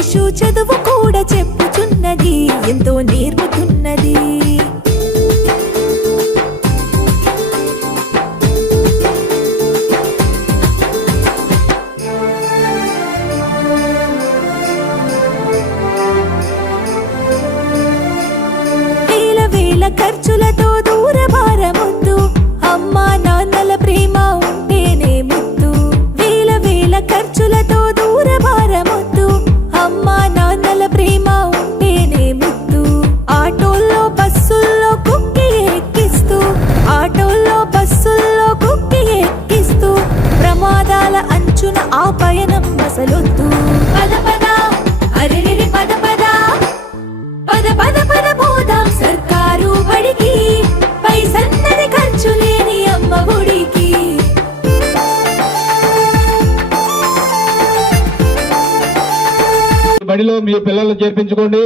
English చదువు కూడా చెప్పుచున్నది ఎంతో నేర్పుతున్నది. వేల వేల ఖర్చులతో పద పద పోదాం సర్కారు బడికి. పైసన్నది ఖర్చు లేని అమ్మ గుడికి. బడిలో మీ పిల్లలు చేర్పించుకోండి.